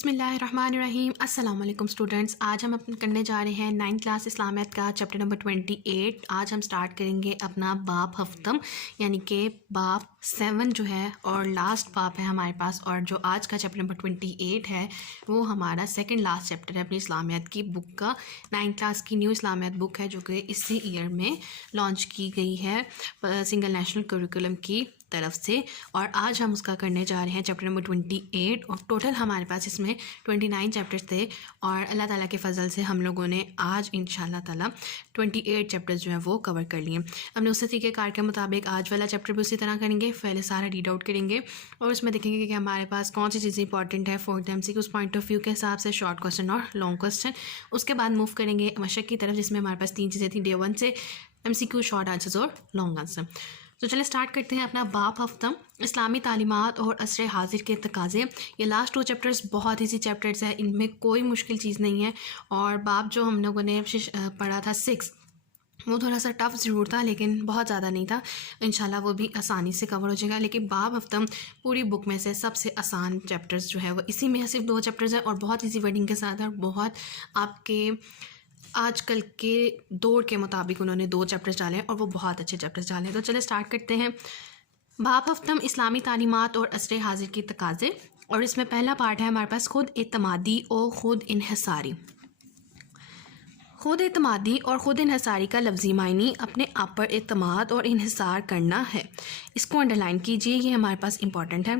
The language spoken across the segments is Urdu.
بسم اللہ الرحمن الرحیم۔ السلام علیکم اسٹوڈنٹس، آج ہم کرنے جا رہے ہیں 9th کلاس اسلامیت کا چیپٹر نمبر 28۔ آج ہم سٹارٹ کریں گے اپنا باب ہفتم، یعنی کہ باب 7 جو ہے اور لاسٹ باب ہے ہمارے پاس، اور جو آج کا چیپٹر نمبر 28 ہے وہ ہمارا سیکنڈ لاسٹ چیپٹر ہے اپنی اسلامیت کی بک کا۔ 9th کلاس کی نیو اسلامیت بک ہے جو کہ اسی ایئر میں لانچ کی گئی ہے سنگل نیشنل کریکولم کی طرف سے، اور آج ہم اس کا کرنے جا رہے ہیں چیپٹر نمبر 28، اور ٹوٹل ہمارے پاس اس میں 29 چیپٹرز تھے، اور اللہ تعالیٰ کے فضل سے ہم لوگوں نے آج انشاءاللہ تعالیٰ 28 چیپٹرز جو ہیں وہ کور کر لیے۔ ہم نے اسی طریقہ کار کے مطابق آج والا چیپٹر بھی اسی طرح کریں گے، پہلے سارا ریڈ آؤٹ کریں گے اور اس میں دیکھیں گے کہ ہمارے پاس کون سی چیزیں امپورٹنٹ ہے for the MCQs point of view کے حساب سے، شارٹ کوسچن اور لانگ کوسچن۔ اس کے بعد موو کریں گے مشق کی طرف، جس میں ہمارے پاس 3 چیزیں تھیں ڈے 1 سے، MCQ، شارٹ آنسرز اور لانگ آنسر۔ تو چلے اسٹارٹ کرتے ہیں اپنا باب ہفتم، اسلامی تعلیمات اور عصر حاضر کے تقاضے۔ یہ لاسٹ 2 چیپٹرز بہت ایزی چیپٹرز ہیں، ان میں کوئی مشکل چیز نہیں ہے، اور باب جو ہم لوگوں نے پڑھا تھا 6 وہ تھوڑا سا ٹف ضرور تھا لیکن بہت زیادہ نہیں تھا، انشاءاللہ وہ بھی آسانی سے کور ہو جائے گا۔ لیکن باب ہفتم پوری بک میں سے سب سے آسان چیپٹرز جو ہے وہ اسی میں صرف 2 چیپٹرز ہیں، اور بہت ایزی ورڈنگ کے ساتھ، اور بہت آپ کے آج کل کے دور کے مطابق انہوں نے 2 چیپٹرز ڈالے ہیں، اور وہ بہت اچھے چیپٹرز ڈالے ہیں۔ تو چلے اسٹارٹ کرتے ہیں۔ باب ہفتم، اسلامی تعلیمات اور عصر حاضر کی تقاضے، اور اس میں پہلا پارٹ ہے ہمارے پاس خود اعتمادی اور خود انحصاری۔ خود اعتمادی اور خود انحصاری کا لفظی معنی اپنے آپ پر اعتماد اور انحصار کرنا ہے۔ اس کو انڈرلائن کیجئے، یہ ہمارے پاس امپورٹنٹ ہے۔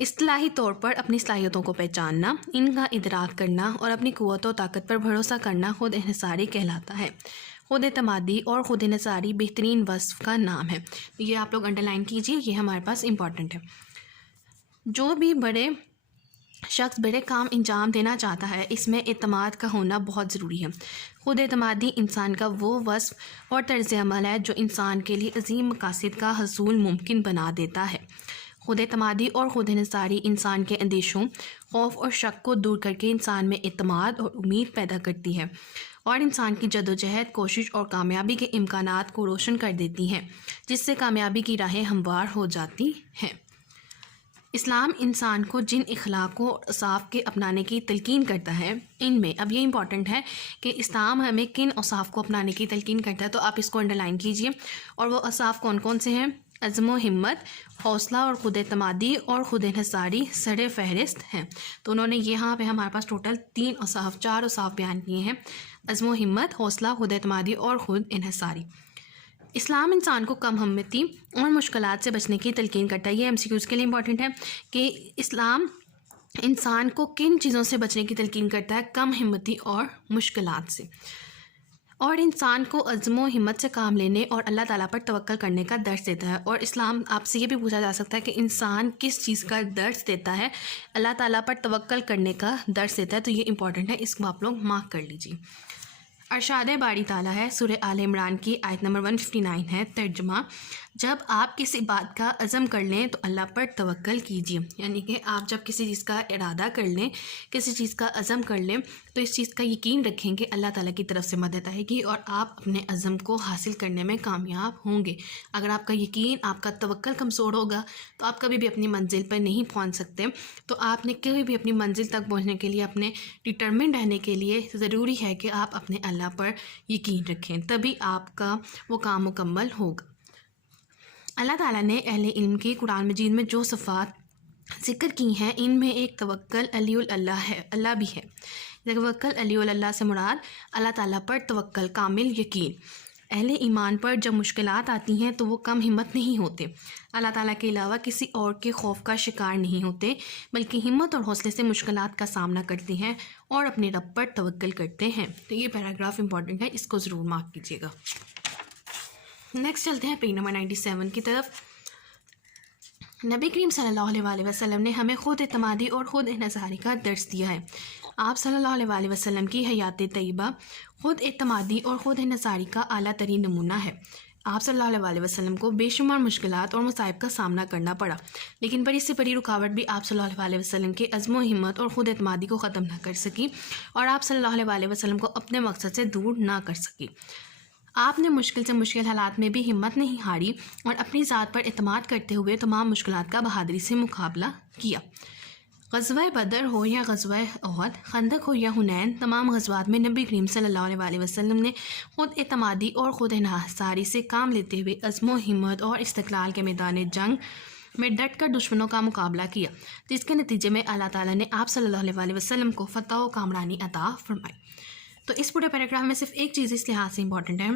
اصطلاحی طور پر اپنی صلاحیتوں کو پہچاننا، ان کا ادراک کرنا اور اپنی قوت و طاقت پر بھروسہ کرنا خود انحصاری کہلاتا ہے۔ خود اعتمادی اور خود انحصاری بہترین وصف کا نام ہے۔ یہ آپ لوگ انڈرلائن کیجئے، یہ ہمارے پاس امپورٹنٹ ہے۔ جو بھی بڑے شخص بڑے کام انجام دینا چاہتا ہے، اس میں اعتماد کا ہونا بہت ضروری ہے۔ خود اعتمادی انسان کا وہ وصف اور طرز عمل ہے جو انسان کے لیے عظیم مقاصد کا حصول ممکن بنا دیتا ہے۔ خود اعتمادی اور خود انحصاری انسان کے اندیشوں، خوف اور شک کو دور کر کے انسان میں اعتماد اور امید پیدا کرتی ہے، اور انسان کی جدوجہد، کوشش اور کامیابی کے امکانات کو روشن کر دیتی ہیں، جس سے کامیابی کی راہیں ہموار ہو جاتی ہیں۔ اسلام انسان کو جن اخلاق و اوصاف کے اپنانے کی تلقین کرتا ہے، ان میں اب یہ امپورٹنٹ ہے کہ اسلام ہمیں کن اوصاف کو اپنانے کی تلقین کرتا ہے، تو آپ اس کو انڈرلائن کیجئے، اور وہ اوصاف کون کون سے ہیں؟ عزم و ہمت، حوصلہ اور خود اعتمادی اور خود انحصاری سر فہرست ہیں۔ تو انہوں نے یہاں پہ ہمارے پاس ٹوٹل 4 اوصاف بیان کیے ہیں: عزم و ہمت، حوصلہ، خود اعتمادی اور خود انحصاری۔ اسلام انسان کو کم ہمتی اور مشکلات سے بچنے کی تلقین کرتا ہے۔ یہ MCQs کے لیے امپورٹنٹ ہے کہ اسلام انسان کو کن چیزوں سے بچنے کی تلقین کرتا ہے؟ کم ہمتی اور مشکلات سے، اور انسان کو عزم و ہمت سے کام لینے اور اللہ تعالیٰ پر توکل کرنے کا درس دیتا ہے۔ اور اسلام آپ سے یہ بھی پوچھا جا سکتا ہے کہ انسان کس چیز کا درس دیتا ہے؟ اللہ تعالیٰ پر توکل کرنے کا درس دیتا ہے، تو یہ امپورٹنٹ ہے، اس کو آپ لوگ مارک کر لیجیے۔ ارشاد باری تعالیٰ ہے، سورہ آل عمران کی آیت نمبر 159 ہے۔ ترجمہ: جب آپ کسی بات کا عزم کر لیں تو اللہ پر توکل کیجیے، یعنی کہ آپ جب کسی چیز کا ارادہ کر لیں، کسی چیز کا عزم کر لیں، تو اس چیز کا یقین رکھیں کہ اللہ تعالیٰ کی طرف سے مدد آئے گی، اور آپ اپنے عزم کو حاصل کرنے میں کامیاب ہوں گے۔ اگر آپ کا یقین، آپ کا توکل کمزور ہوگا تو آپ کبھی بھی اپنی منزل پر نہیں پہنچ سکتے۔ تو آپ نے کبھی بھی اپنی منزل تک پہنچنے کے لیے، اپنے ڈٹرمنٹ رہنے کے لیے ضروری ہے کہ آپ اپنے اللہ پر یقین رکھیں، تبھی آپ کا وہ کام مکمل ہوگا۔ اللہ تعالیٰ نے اہل علم کی قرآن مجید میں جو صفات ذکر کی ہیں، ان میں ایک توکل علی اللہ ہے، اللہ بھی ہے۔ توکل علی اللہ سے مراد اللہ تعالیٰ پر توکل، کامل یقین۔ اہل ایمان پر جب مشکلات آتی ہیں تو وہ کم ہمت نہیں ہوتے، اللہ تعالیٰ کے علاوہ کسی اور کے خوف کا شکار نہیں ہوتے، بلکہ ہمت اور حوصلے سے مشکلات کا سامنا کرتے ہیں اور اپنے رب پر توکل کرتے ہیں۔ تو یہ پیراگراف امپورٹنٹ ہے، اس کو ضرور مارک کیجیے گا۔ نیکسٹ چلتے ہیں پیج نمبر 97 کی طرف۔ نبی کریم صلی اللہ علیہ وسلم نے ہمیں خود اعتمادی اور خود انحصاری کا درس دیا ہے۔ آپ صلی اللہ علیہ وسلم کی حیات طیبہ خود اعتمادی اور خود انحصاری کا اعلیٰ ترین نمونہ ہے۔ آپ صلی اللہ علیہ وسلم کو بے شمار مشکلات اور مصائب کا سامنا کرنا پڑا، لیکن بڑی سے بڑی رکاوٹ بھی آپ صلی اللہ علیہ وسلم کے عزم و ہمت اور خود اعتمادی کو ختم نہ کر سکی، اور آپ صلی اللہ علیہ وسلم کو اپنے مقصد سے دور نہ کر سکی۔ آپ نے مشکل سے مشکل حالات میں بھی ہمت نہیں ہاری، اور اپنی ذات پر اعتماد کرتے ہوئے تمام مشکلات کا بہادری سے مقابلہ کیا۔ غزوہ بدر ہو یا غزوہ احد، خندق ہو یا حنین، تمام غزوات میں نبی کریم صلی اللہ علیہ وسلم نے خود اعتمادی اور خود انحصاری سے کام لیتے ہوئے عزم و ہمت اور استقلال کے میدان جنگ میں ڈٹ کر دشمنوں کا مقابلہ کیا، جس کے نتیجے میں اللہ تعالیٰ نے آپ صلی اللہ علیہ وسلم کو فتح و کامرانی عطا فرمائی۔ تو اس پورے پیراگراف میں صرف ایک چیز اس لحاظ سے امپورٹنٹ ہے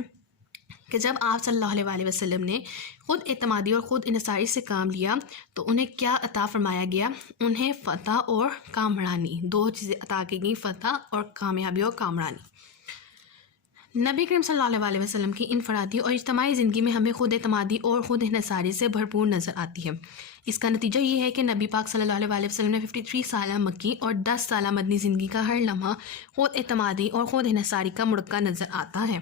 کہ جب آپ صلی اللہ علیہ وسلم نے خود اعتمادی اور خود انحصاری سے کام لیا تو انہیں کیا عطا فرمایا گیا؟ انہیں فتح اور کامرانی، دو چیزیں عطا کی گئیں، فتح اور کامیابی اور کامرانی۔ نبی کریم صلی اللہ علیہ وسلم کی انفرادی اور اجتماعی زندگی میں ہمیں خود اعتمادی اور خود انحصاری سے بھرپور نظر آتی ہے۔ اس کا نتیجہ یہ ہے کہ نبی پاک صلی اللہ علیہ وسلم نے 53 سالہ مکی اور 10 سالہ مدنی زندگی کا ہر لمحہ خود اعتمادی اور خود انحصاری کا مرقع نظر آتا ہے۔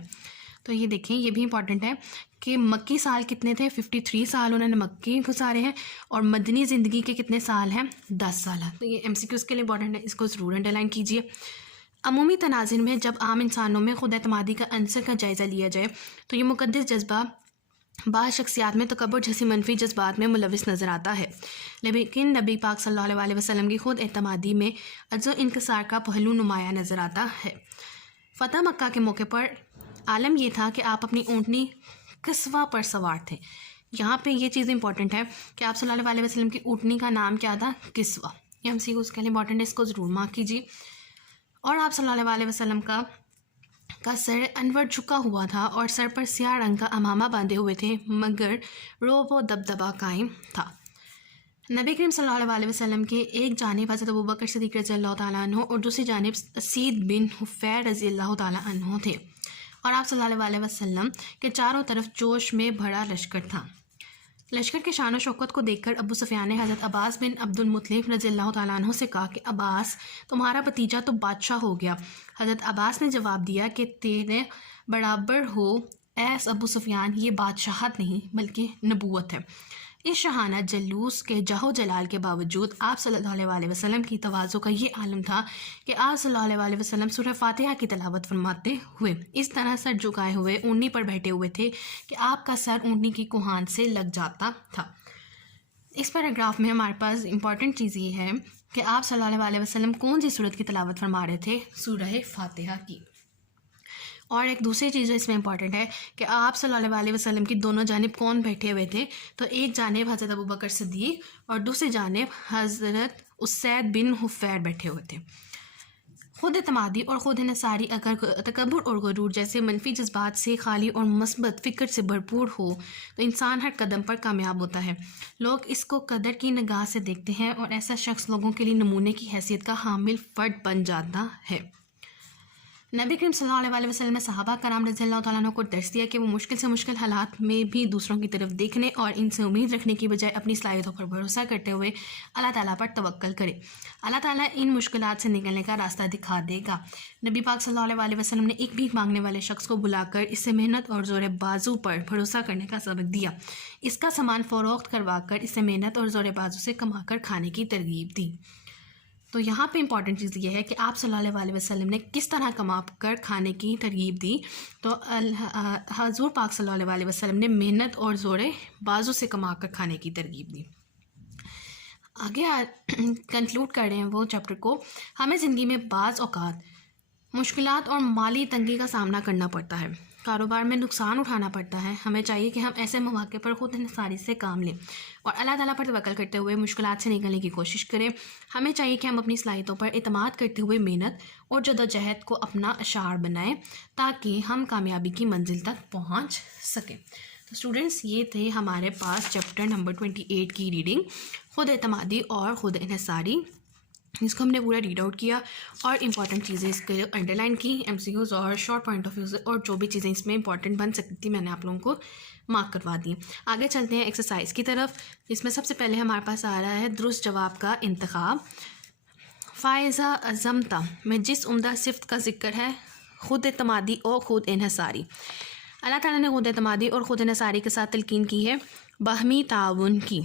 تو یہ دیکھیں، یہ بھی امپورٹنٹ ہے کہ مکی سال کتنے تھے؟ 53 سال انہوں نے مکی گزارے ہیں، اور مدنی زندگی کے کتنے سال ہیں؟ 10 سال۔ تو یہ MCQs کے لیے امپورٹنٹ ہے، اس کو ضرور انڈرلائن کیجیے۔ عمومی تناظر میں جب عام انسانوں میں خود اعتمادی کا عنصر کا جائزہ لیا جائے تو یہ مقدس جذبہ بعض شخصیات میں تکبر جیسی منفی جذبات میں ملوث نظر آتا ہے، لیکن نبی پاک صلی اللہ علیہ وسلم کی خود اعتمادی میں عجز و انکسار کا پہلو نمایاں نظر آتا ہے۔ فتح مکہ کے موقع پر عالم یہ تھا کہ آپ اپنی اونٹنی کسوہ پر سوار تھے۔ یہاں پہ یہ چیز امپورٹنٹ ہے کہ آپ صلی اللہ علیہ وسلم کی اونٹنی کا نام کیا تھا؟ کسوہ۔ یہ ہم اس کے لیے امپورٹنٹ ہے، اس کو ضرور مارک کیجیے۔ اور آپ صلی اللہ علیہ وسلم کا سر انور جھکا ہوا تھا اور سر پر سیاہ رنگ کا امامہ باندھے ہوئے تھے، مگر رعب و دبدبہ قائم تھا۔ نبی کریم صلی اللہ علیہ وسلم کے ایک جانب حضرت ابوبکر صدیق رضی اللہ تعالیٰ عنہ اور دوسری جانب اسید بن حفیر رضی اللہ تعالیٰ عنہ تھے، اور آپ صلی اللہ علیہ وسلم کے چاروں طرف جوش میں بھرا لشکر تھا۔ لشکر کے شان و شوکت کو دیکھ کر ابو سفیان نے حضرت عباس بن عبد المطلب رضی اللہ تعالیٰ عنہ سے کہا کہ عباس، تمہارا بھتیجا تو بادشاہ ہو گیا۔ حضرت عباس نے جواب دیا کہ تیرے برابر ہو اے ابو سفیان، یہ بادشاہت نہیں بلکہ نبوت ہے۔ اس شاہانہ جلوس کے جاہ و جلال کے باوجود آپ صلی اللہ علیہ وسلم کی تواضع کا یہ عالم تھا کہ آپ صلی اللہ علیہ وسلم سورہ فاتحہ کی تلاوت فرماتے ہوئے اس طرح سر جھکائے ہوئے اونٹنی پر بیٹھے ہوئے تھے کہ آپ کا سر اونٹنی کی کوہان سے لگ جاتا تھا۔ اس پیراگراف میں ہمارے پاس امپورٹنٹ چیز یہ ہے کہ آپ صلی اللہ علیہ وسلم کون سی سورت کی تلاوت فرما رہے تھے؟ سورہ فاتحہ کی۔ اور ایک دوسری چیز جو اس میں امپورٹنٹ ہے کہ آپ صلی اللہ علیہ وسلم کی دونوں جانب کون بیٹھے ہوئے تھے؟ تو ایک جانب حضرت ابوبکر صدیق اور دوسری جانب حضرت اسید بن حفیر بیٹھے ہوئے تھے۔ خود اعتمادی اور خود انحصاری اگر تکبر اور غرور جیسے منفی جذبات سے خالی اور مثبت فکر سے بھرپور ہو تو انسان ہر قدم پر کامیاب ہوتا ہے۔ لوگ اس کو قدر کی نگاہ سے دیکھتے ہیں اور ایسا شخص لوگوں کے لیے نمونے کی حیثیت کا حامل فرد بن جاتا ہے۔ نبی کریم صلی اللہ علیہ وسلم نے صحابہ کرام رضی اللہ تعالیٰ عنہ کو درس دیا کہ وہ مشکل سے مشکل حالات میں بھی دوسروں کی طرف دیکھنے اور ان سے امید رکھنے کی بجائے اپنی صلاحیتوں پر بھروسہ کرتے ہوئے اللہ تعالیٰ پر توکل کرے۔ اللہ تعالیٰ ان مشکلات سے نکلنے کا راستہ دکھا دے گا۔ نبی پاک صلی اللہ علیہ وسلم نے ایک بھیک مانگنے والے شخص کو بلا کر اس سے محنت اور زور بازو پر بھروسہ کرنے کا سبق دیا، اس کا سامان فروخت کروا کر اسے محنت اور زور بازو سے کما کر کھانے کی ترغیب دی۔ تو یہاں پہ امپورٹنٹ چیز یہ ہے کہ آپ صلی اللہ علیہ وسلم نے کس طرح کما کر کھانے کی ترغیب دی؟ تو حضور پاک صلی اللہ علیہ وسلم نے محنت اور زور بازو سے کما کر کھانے کی ترغیب دی۔ آگے کنکلوڈ کر رہے ہیں وہ چیپٹر کو۔ ہمیں زندگی میں بعض اوقات مشکلات اور مالی تنگی کا سامنا کرنا پڑتا ہے، کاروبار میں نقصان اٹھانا پڑتا ہے۔ ہمیں چاہیے کہ ہم ایسے مواقع پر خود انحصاری سے کام لیں اور اللہ تعالیٰ پر توکل کرتے ہوئے مشکلات سے نکلنے کی کوشش کریں۔ ہمیں چاہیے کہ ہم اپنی صلاحیتوں پر اعتماد کرتے ہوئے محنت اور جدوجہد کو اپنا شعار بنائیں تاکہ ہم کامیابی کی منزل تک پہنچ سکیں۔ تو اسٹوڈنٹس، یہ تھے ہمارے پاس چیپٹر نمبر 28 کی ریڈنگ، خود اعتمادی اور خود انحصاری، اس کو ہم نے پورا ریڈ آؤٹ کیا اور امپورٹنٹ چیزیں اس کے انڈرلائن کی، MCQs اور شارٹ پوائنٹ آف ویو اور جو بھی چیزیں اس میں امپورٹنٹ بن سکتی تھی میں نے آپ لوگوں کو مارک کروا دی۔ آگے چلتے ہیں ایکسرسائز کی طرف۔ اس میں سب سے پہلے ہمارے پاس آ رہا ہے درست جواب کا انتخاب۔ فائزہ عظمتہ میں جس عمدہ صفت کا ذکر ہے خود اعتمادی اور خود انحصاری۔ اللہ تعالیٰ نے خود اعتمادی اور خود انحصاری کے ساتھ تلقین کی ہے باہمی تعاون کی۔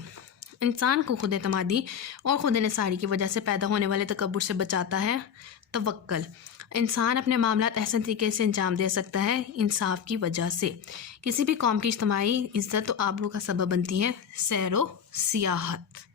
انسان کو خود اعتمادی اور خود انحصاری کی وجہ سے پیدا ہونے والے تکبر سے بچاتا ہے توکل۔ انسان اپنے معاملات احسن طریقے سے انجام دے سکتا ہے انصاف کی وجہ سے۔ کسی بھی قوم کی اجتماعی عزت و آبرو کا سبب بنتی ہے سیر و سیاحت۔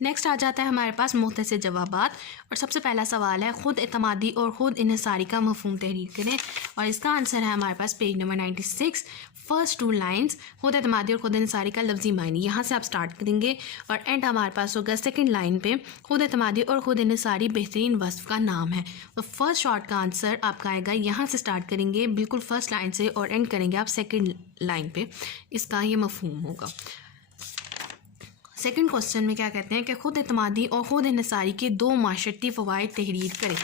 نیکسٹ آ جاتا ہے ہمارے پاس مختصر جوابات، اور سب سے پہلا سوال ہے خود اعتمادی اور خود انحصاری کا مفہوم تحریر کریں، اور اس کا آنسر ہے ہمارے پاس پیج نمبر 96، فرسٹ 2 لائنز، خود اعتمادی اور خود انحصاری کا لفظی معنی، یہاں سے آپ سٹارٹ کریں گے اور اینڈ ہمارے پاس ہوگا سیکنڈ لائن پہ خود اعتمادی اور خود انحصاری بہترین وصف کا نام ہے۔ تو فرسٹ شارٹ کا آنسر آپ کا آئے گا، یہاں سے سٹارٹ کریں گے بالکل فرسٹ لائن سے اور اینڈ کریں گے آپ سیکنڈ لائن پہ، اس کا یہ مفہوم ہوگا۔ سیکنڈ کوسچن میں کیا کہتے ہیں کہ خود اعتمادی اور خود انحصاری کے 2 معاشرتی فوائد تحریر کریں،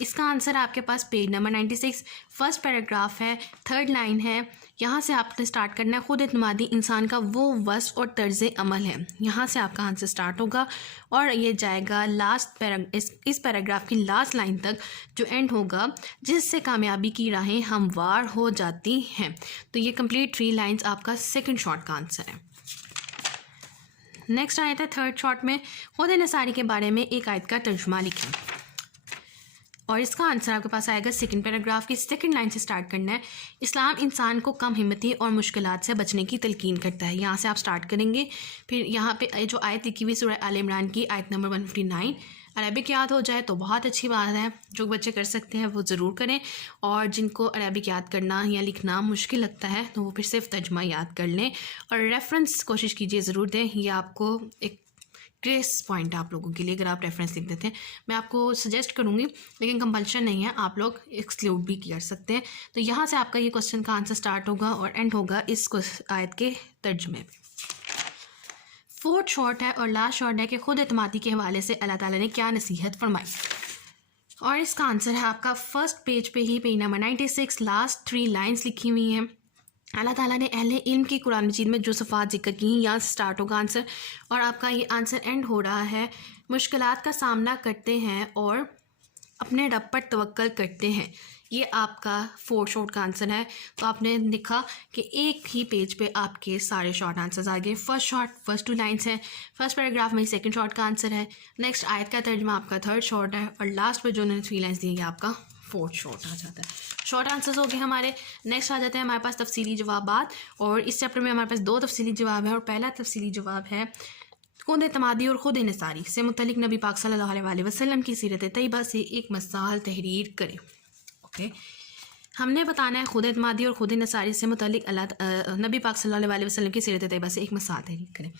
اس کا آنسر آپ کے پاس پیج نمبر 96، فرسٹ پیراگراف ہے، تھرڈ لائن ہے، یہاں سے آپ نے سٹارٹ کرنا ہے خود اعتمادی انسان کا وہ وصف اور طرز عمل ہے، یہاں سے آپ کا آنسر سٹارٹ ہوگا اور یہ جائے گا لاسٹ اس پیراگراف کی لاسٹ لائن تک جو اینڈ ہوگا، جس سے کامیابی کی راہیں ہموار ہو جاتی ہیں۔ تو یہ کمپلیٹ 3 لائنز آپ کا سیکنڈ شارٹ کا آنسر ہے۔ نیکسٹ آیت ہے تھرڈ شارٹ میں، خود انحصاری کے بارے میں ایک آیت کا ترجمہ لکھیں، اور اس کا آنسر آپ کے پاس آئے گا سیکنڈ پیراگراف کی سیکنڈ لائن سے سٹارٹ کرنا ہے۔ اسلام انسان کو کم ہمتی اور مشکلات سے بچنے کی تلقین کرتا ہے، یہاں سے آپ سٹارٹ کریں گے، پھر یہاں پہ جو آیت لکھی ہوئی سورہ آل عمران کی آیت نمبر 159، عربک یاد ہو جائے تو بہت اچھی بات ہے، جو بچے کر سکتے ہیں وہ ضرور کریں، اور جن کو عربک یاد کرنا یا لکھنا مشکل لگتا ہے تو وہ پھر صرف ترجمہ یاد کر لیں، اور ریفرنس کوشش کیجیے ضرور دیں، یہ آپ کو ایک گریس پوائنٹ آپ لوگوں کے لیے اگر آپ ریفرنس لکھ دیتے ہیں، میں آپ کو سجیسٹ کروں گی لیکن کمپلشن نہیں ہے، آپ لوگ ایکسکلوڈ بھی کر سکتے ہیں۔ تو یہاں سے آپ کا یہ کوسچن کا آنسر سٹارٹ ہوگا اور اینڈ ہوگا اس آیت کے ترجمے پہ۔ فورتھ شارٹ ہے اور لاسٹ شارٹ ہے کہ خود اعتمادی کے حوالے سے اللہ تعالیٰ نے کیا نصیحت فرمائی، اور اس کا آنسر ہے آپ کا فرسٹ پیج پہ ہی، پیج نمبر 96، لاسٹ 3 لائنز لکھی ہوئی ہیں۔ اللہ تعالیٰ نے اہل علم کی قرآن مجید میں جو صفات ذکر کی ہیں، یہاں سے سٹارٹ ہوگا آنسر، اور آپ کا یہ آنسر اینڈ ہو رہا ہے مشکلات کا سامنا کرتے ہیں اور اپنے رب پر توکل کرتے ہیں، یہ آپ کا 4 شارٹ کا آنسر ہے۔ تو آپ نے لکھا کہ ایک ہی پیج پہ آپ کے سارے شارٹ آنسرز آ گئے، فرسٹ شارٹ فرسٹ 2 لائنس ہیں، فرسٹ پیراگراف میں سیکنڈ شارٹ کا آنسر ہے، نیکسٹ آیت کا ترجمہ آپ کا تھرڈ شارٹ ہے، اور لاسٹ پہ جو انہوں نے 3 لائنس دی ہیں یہ آپ کا 4تھ شارٹ آ جاتا ہے۔ شارٹ آنسرز ہو گئے ہمارے۔ نیکسٹ آ جاتے ہیں ہمارے پاس تفصیلی جوابات، اور اس چیپٹر میں ہمارے پاس 2 تفصیلی جواب ہیں، اور پہلا تفصیلی جواب ہے خود اعتمادی اور خود انحصاری سے متعلق نبی پاک صلی اللہ علیہ وسلم کی سیرت طیبہ سے ایک مثال تحریر کریں۔ اوکے، ہم نے بتانا ہے خود اعتمادی اور خود انحصاری سے متعلق نبی پاک صلی اللہ علیہ وسلم کی سیرت طیبہ سے ایک مثال تحریر کریں۔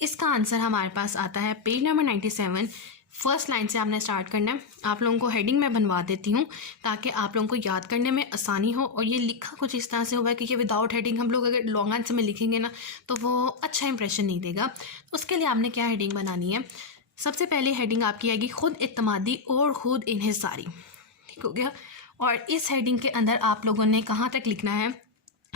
اس کا آنسر ہمارے پاس آتا ہے پیج نمبر 97، فرسٹ لائن سے آپ نے سٹارٹ کرنا ہے۔ آپ لوگوں کو ہیڈنگ میں بنوا دیتی ہوں تاکہ آپ لوگوں کو یاد کرنے میں آسانی ہو، اور یہ لکھا کچھ اس طرح سے ہوا ہے کہ یہ وداؤٹ ہیڈنگ ہم لوگ اگر لانگ آنسر میں لکھیں گے نا تو وہ اچھا امپریشن نہیں دے گا۔ اس کے لیے آپ نے کیا ہیڈنگ بنانی ہے، سب سے پہلی ہیڈنگ آپ کی آئے گی خود اعتمادی اور خود انحصاری، ٹھیک ہو گیا، اور اس ہیڈنگ کے اندر آپ لوگوں نے کہاں تک لکھنا ہے،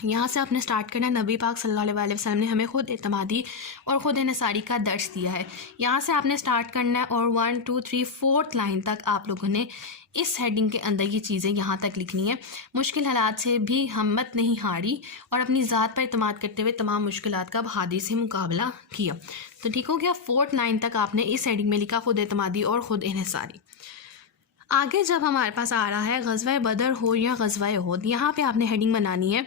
یہاں سے آپ نے سٹارٹ کرنا ہے نبی پاک صلی اللہ علیہ وسلم نے ہمیں خود اعتمادی اور خود انحصاری کا درس دیا ہے، یہاں سے آپ نے سٹارٹ کرنا ہے، اور 1 2 3 4 لائن تک آپ لوگوں نے اس ہیڈنگ کے اندر یہ چیزیں یہاں تک لکھنی ہے۔ مشکل حالات سے بھی ہمت نہیں ہاری اور اپنی ذات پر اعتماد کرتے ہوئے تمام مشکلات کا بہادری سے مقابلہ کیا۔ تو ٹھیک ہو گیا، 4 لائن تک آپ نے اس ہیڈنگ میں لکھا خود اعتمادی اور خود انحصاری۔ آگے جب ہمارے پاس آ رہا ہے غزوہ بدر ہو یا غزوہ احد، یہاں پہ آپ نے ہیڈنگ بنانی ہے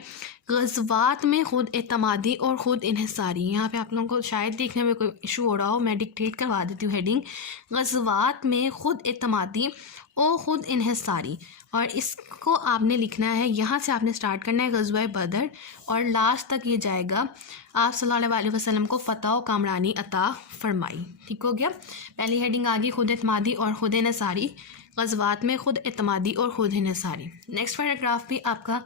غزوات میں خود اعتمادی اور خود انحصاری۔ یہاں پہ آپ لوگوں کو شاید دیکھنے میں کوئی ایشو ہو رہا ہو، میں ڈکٹیٹ کروا دیتی ہوں ہیڈنگ غزوات میں خود اعتمادی اور خود انحصاری، اور اس کو آپ نے لکھنا ہے، یہاں سے آپ نے سٹارٹ کرنا ہے غزوہ بدر اور لاسٹ تک یہ جائے گا آپ صلی اللہ علیہ وسلم کو فتح و کامرانی عطا فرمائی۔ ٹھیک ہو گیا، پہلی ہیڈنگ آ گئی خود اعتمادی اور خود انحصاری، غزوات میں خود اعتمادی اور خود انحصاری۔ نیکسٹ پیراگراف بھی آپ کا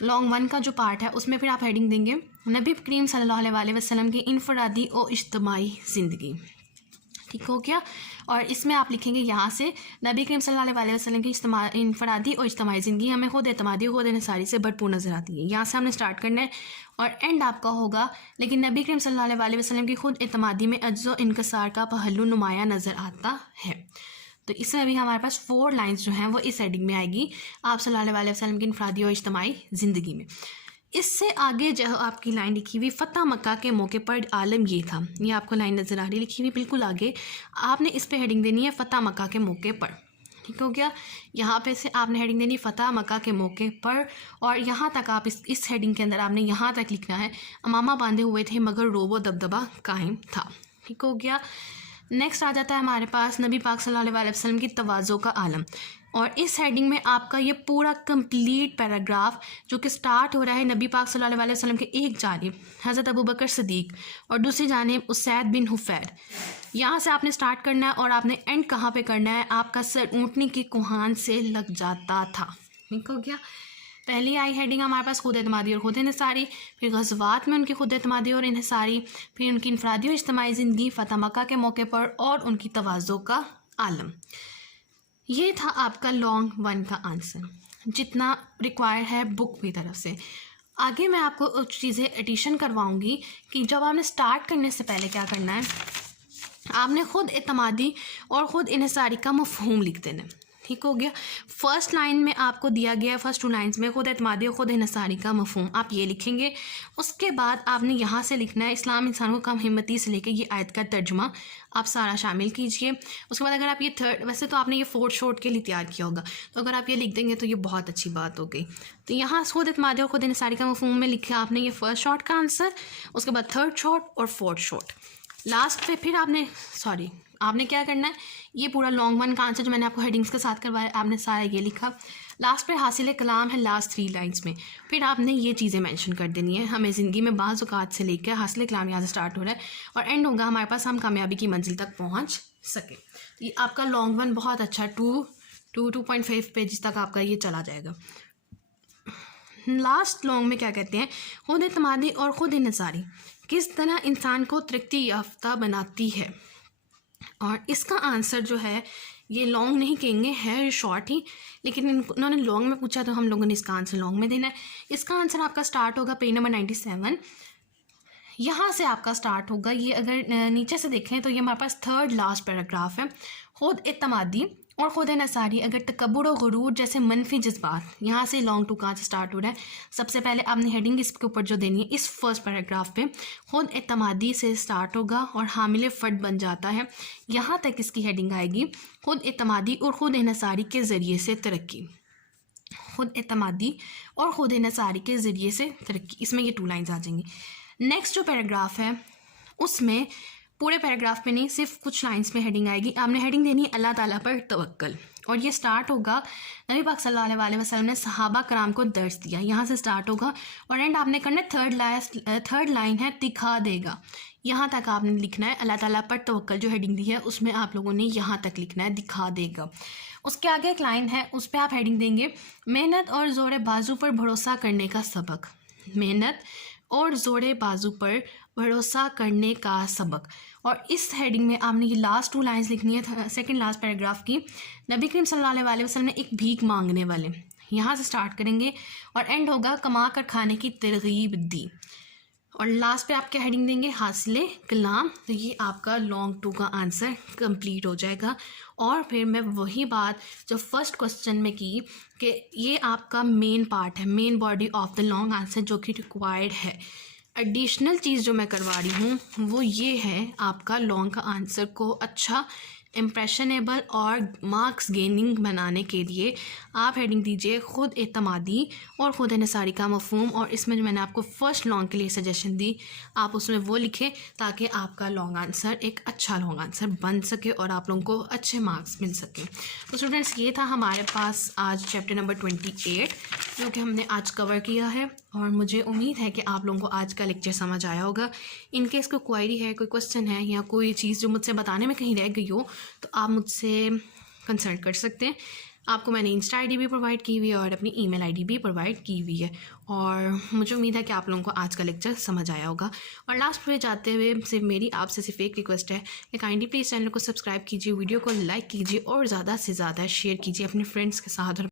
لانگ 1 کا جو پارٹ ہے اس میں پھر آپ ہیڈنگ دیں گے نبی کریم صلی اللہ علیہ وسلم کی انفرادی اور اجتماعی زندگی۔ ٹھیک ہو گیا، اور اس میں آپ لکھیں گے یہاں سے نبی کریم صلی اللہ علیہ وسلم کی انفرادی اور اجتماعی زندگی ہمیں خود اعتمادی اور خود انحصاری سے بھرپور نظر آتی ہے، یہاں سے ہم نے سٹارٹ کرنا ہے، اور اینڈ آپ کا ہوگا لیکن نبی کریم صلی اللہ علیہ وسلم کی خود اعتمادی میں عجز و انکسار کا پہلو نمایاں نظر آتا ہے۔ تو اس میں بھی ہمارے پاس 4 لائنز جو ہیں وہ اس ہیڈنگ میں آئے گی آپ صلی اللہ علیہ وسلم کی انفرادی اور اجتماعی زندگی میں۔ اس سے آگے جو آپ کی لائن لکھی ہوئی فتح مکہ کے موقع پر عالم یہ تھا، یہ آپ کو لائن نظر آ رہی لکھی ہوئی بالکل آگے، آپ نے اس پہ ہیڈنگ دینی ہے فتح مکہ کے موقع پر۔ ٹھیک ہو گیا، یہاں پہ سے آپ نے ہیڈنگ دینی فتح مکہ کے موقع پر، اور یہاں تک آپ اس ہیڈنگ کے اندر آپ نے یہاں تک لکھنا ہے امامہ باندھے ہوئے تھے مگر روب و دبدبہ قائم تھا۔ ٹھیک ہو گیا، نیکسٹ آ جاتا ہے ہمارے پاس نبی پاک صلی اللہ علیہ وسلم کی تواضع کا عالم، اور اس ہیڈنگ میں آپ کا یہ پورا کمپلیٹ پیراگراف جو کہ سٹارٹ ہو رہا ہے نبی پاک صلی اللہ علیہ وسلم کے ایک جانب حضرت ابوبکر صدیق اور دوسری جانب اسید بن حفیر، یہاں سے آپ نے سٹارٹ کرنا ہے اور آپ نے اینڈ کہاں پہ کرنا ہے، آپ کا سر اونٹنی کی کوہان سے لگ جاتا تھا. ٹھیک ہو گیا. پہلی آئی ہیڈنگ ہمارے پاس خود اعتمادی اور خود انحصاری، پھر غزوات میں ان کی خود اعتمادی اور انحصاری، پھر ان کی انفرادی اور اجتماعی زندگی فتح مکہ کے موقع پر، اور ان کی تواضع کا عالم. یہ تھا آپ کا لانگ ون کا آنسر جتنا ریکوائر ہے بک کی طرف سے. آگے میں آپ کو چیزیں ایڈیشن کرواؤں گی کہ جب آپ نے سٹارٹ کرنے سے پہلے کیا کرنا ہے، آپ نے خود اعتمادی اور خود انحصاری کا مفہوم لکھ دینا. ٹھیک ہو گیا. فرسٹ لائن میں آپ کو دیا گیا ہے، فرسٹ 2 لائنز میں خود اعتمادی اور خود انحصاری کا مفہوم آپ یہ لکھیں گے. اس کے بعد آپ نے یہاں سے لکھنا ہے اسلام انسان کو کم ہمتی سے لے کے یہ آیت کا ترجمہ آپ سارا شامل کیجئے. اس کے بعد اگر آپ یہ ویسے تو آپ نے یہ 4 شارٹ کے لیے تیار کیا ہوگا، تو اگر آپ یہ لکھ دیں گے تو یہ بہت اچھی بات ہو گئی. تو یہاں خود اعتمادی اور خود انحصاری کا مفہوم میں لکھا آپ نے یہ فرسٹ شارٹ کا آنسر، اس کے بعد 3rd شارٹ اور 4th شارٹ. لاسٹ پہ پھر آپ نے کیا کرنا ہے، یہ پورا لانگ ون کا آنسر جو میں نے آپ کو ہیڈنگس کے ساتھ کروایا آپ نے سارا یہ لکھا. لاسٹ پہ حاصل کلام ہے لاسٹ 3 لائنس میں، پھر آپ نے یہ چیزیں مینشن کر دینی ہے. ہمیں زندگی میں بعض اوقات سے لے کے حاصل کلام یہاں سے سٹارٹ ہو رہا ہے اور اینڈ ہوگا ہمارے پاس ہم کامیابی کی منزل تک پہنچ سکیں. یہ آپ کا لانگ ون بہت اچھا 2.5 پیجز تک آپ کا یہ چلا جائے گا. لاسٹ لانگ میں کیا کہتے ہیں، خود اعتمادی اور خود انحصاری کس طرح انسان کو ترقی یافتہ بناتی ہے. اور اس کا آنسر جو ہے یہ لانگ نہیں کہیں گے، ہے شارٹ ہی، لیکن انہوں نے لانگ میں پوچھا تو ہم لوگوں نے اس کا آنسر لانگ میں دینا ہے. اس کا آنسر آپ کا سٹارٹ ہوگا پیج نمبر 97، یہاں سے آپ کا سٹارٹ ہوگا. یہ اگر نیچے سے دیکھیں تو یہ ہمارے پاس 3rd لاسٹ پیراگراف ہے. خود اعتمادی اور خود انحصاری اگر تکبر و غرور جیسے منفی جذبات، یہاں سے لانگ 2 کہاں سے سٹارٹ ہو رہا ہے. سب سے پہلے آپ نے ہیڈنگ اس کے اوپر جو دینی ہے اس فرسٹ پیراگراف پہ خود اعتمادی سے سٹارٹ ہوگا اور حامل فرد بن جاتا ہے. یہاں تک اس کی ہیڈنگ آئے گی خود اعتمادی اور خود انحصاری کے ذریعے سے ترقی. خود اعتمادی اور خود انحصاری کے ذریعے سے ترقی، اس میں یہ 2 لائنز آ جائیں گی. نیکسٹ جو پیراگراف ہے اس میں پورے پیراگراف میں نہیں صرف کچھ لائنس میں ہیڈنگ آئے گی. آپ نے ہیڈنگ دینی ہے اللہ تعالیٰ پر توکل، اور یہ سٹارٹ ہوگا نبی پاک صلی اللہ علیہ وسلم نے صحابہ کرام کو درس دیا، یہاں سے سٹارٹ ہوگا اور اینڈ آپ نے کرنا ہے 3rd لائن ہے دکھا دے گا. یہاں تک آپ نے لکھنا ہے اللہ تعالیٰ پر توکل جو ہیڈنگ دی ہے اس میں آپ لوگوں نے یہاں تک لکھنا ہے دکھا دے گا. اس کے آگے ایک لائن ہے اس پہ آپ ہیڈنگ دیں گے محنت اور زور بازو پر بھروسہ کرنے کا سبق. محنت اور زور بازو پر بھروسہ کرنے کا سبق. اور اس ہیڈنگ میں آپ نے یہ لاسٹ 2 لائنز لکھنی ہے 2nd لاسٹ پیراگراف کی. نبی کریم صلی اللہ علیہ وسلم نے ایک بھیک مانگنے والے، یہاں سے سٹارٹ کریں گے اور اینڈ ہوگا کما کر کھانے کی ترغیب دی. اور لاسٹ پہ آپ کیا ہیڈنگ دیں گے حاصل کلام. تو یہ آپ کا لانگ 2 کا آنسر کمپلیٹ ہو جائے گا. اور پھر میں وہی بات جو فرسٹ کوسچن میں کی کہ یہ آپ کا مین پارٹ ہے، main body of the long answer جو کہ ریکوائرڈ ہے. ایڈیشنل چیز جو میں کروا رہی ہوں وہ یہ ہے آپ کا لانگ کا آنسر کو اچھا امپریشنیبل اور مارکس گیننگ بنانے کے لیے آپ ہیڈنگ دیجیے خود اعتمادی اور خود انحصاری کا مفہوم. اور اس میں جو میں نے آپ کو فرسٹ لانگ کے لیے سجیشن دی آپ اس میں وہ لکھیں تاکہ آپ کا لانگ آنسر ایک اچھا لانگ آنسر بن سکے اور آپ لوگوں کو اچھے مارکس مل سکیں. تو اسٹوڈنٹس یہ تھا ہمارے پاس آج چیپٹر نمبر 28 جو کہ ہم نے آج کور کیا ہے. اور مجھے امید ہے کہ آپ لوگوں کو آج کا لیکچر سمجھ آیا ہوگا. ان کیس کوئی کوائری ہے، کوئی کوسچن ہے یا کوئی چیز جو مجھ سے بتانے میں کہیں رہ گئی ہو تو آپ مجھ سے کنسلٹ کر سکتے ہیں. آپ کو میں نے انسٹا ID بھی پرووائڈ کی ہوئی ہے اور اپنی ای میل ID بھی پرووائڈ کی ہوئی ہے. اور مجھے امید ہے کہ آپ لوگوں کو آج کا لیکچر سمجھ آیا ہوگا. اور لاسٹ پہ جاتے ہوئے صرف میری آپ سے صرف ایک ریکویسٹ ہے کہ کائنڈلی پلیز چینل کو سبسکرائب کیجیے، ویڈیو کو لائک کیجیے اور زیادہ سے زیادہ شیئر کیجیے اپنے فرینڈس کے ساتھ. اور